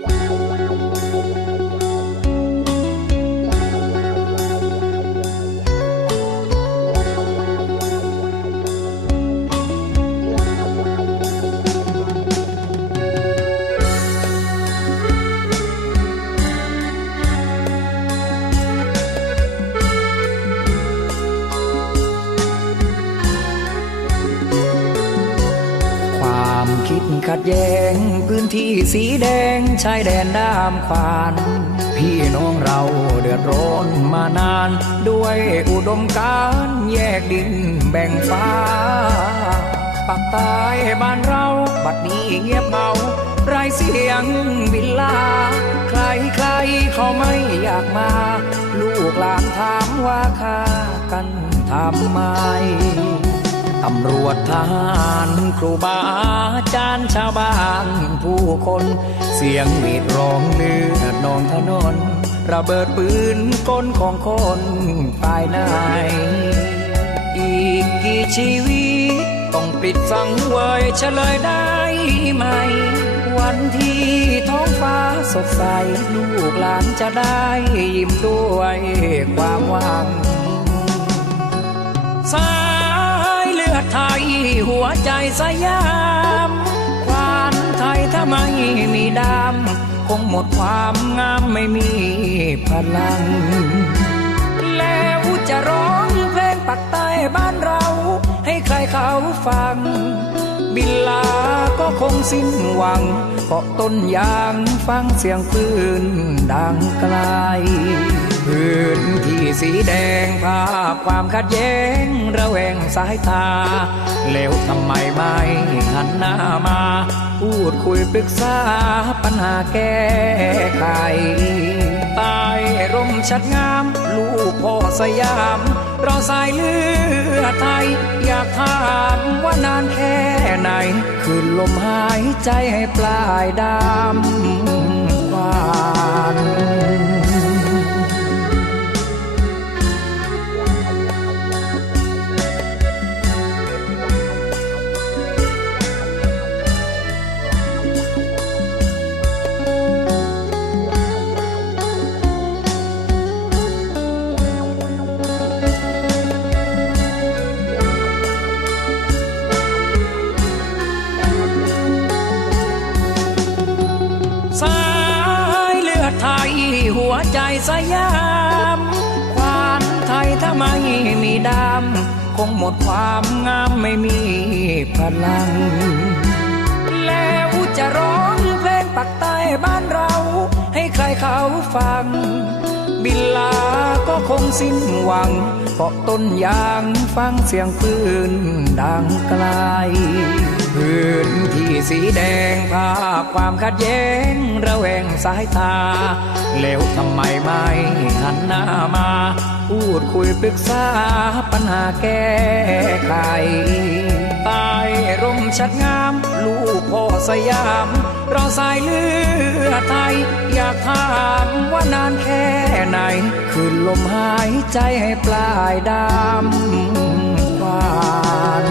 ค ขัดแย้ง พื้นที่สีแดงชายแดนด้ามขวาน พี่น้องเราเดือดร้อนมานาน ด้วยอุดมการแยกดินแบ่งฟ้าปักใต้บ้านเรา บัดนี้เงียบเงาไรเสียงบินลา ใครใครเขาไม่อยากมา ลูกหลานถามว่าค่ากันทำไม ตำรวจทหารครูบาอาจารย์ชาวบ้านผู้คน เสียงหวีดร้องเลือดนองถนน ระเบิดปืนก้นของคนตายนายอีกกี่ชีวิต ต้องปิดสังเวยเฉลยได้ไหม วันที่ท้องฟ้าสดใส ลูกหลานจะได้ยิ้มด้วยความหวังสา ไทยหัวใจสยาม ควานไทยถ้าไม่มีดำคงหมดความงามไม่มีพลัง แล้วจะร้องเพลงปักใต้บ้านเรา ให้ใครเขาฟัง บินลาก็คงสิ้นหวังเกาะต้นยางฟังเสียงปืนดังไกล พื้นที่สีแดงภาพความขัดแย้งระแวงสายตา แล้วทำไมไม่หันหน้ามา พูดคุยปรึกษาปัญหาแก้ไขใต้ร่มชัดงาม ลูกพ่อสยาม เราสายเลือดไทย อยากถามว่านานแค่ไหน คืนลมหายใจให้ปลายดำ สยามควานไทยถ้าไม่มีดำคงหมดความงามไม่มีพลัง แล้วจะร้องเพลงปักใต้บ้านเรา ให้ใครเขาฟัง บินลาก็คงสิ้นหวังเกาะต้นยางฟังเสียงปืนดังไกลพื้น สีแดงภาพความขัดแย้งระแวงสายตา แล้วทำไมไม่หันหน้ามา พูดคุยปรึกษาปัญหาแก้ไขใต้ร่มชัดงาม ลูกพ่อสยามราสายเลือดไทย อยากถามว่านานแค่ไหน คืนลมหายใจให้ปลายดำวาน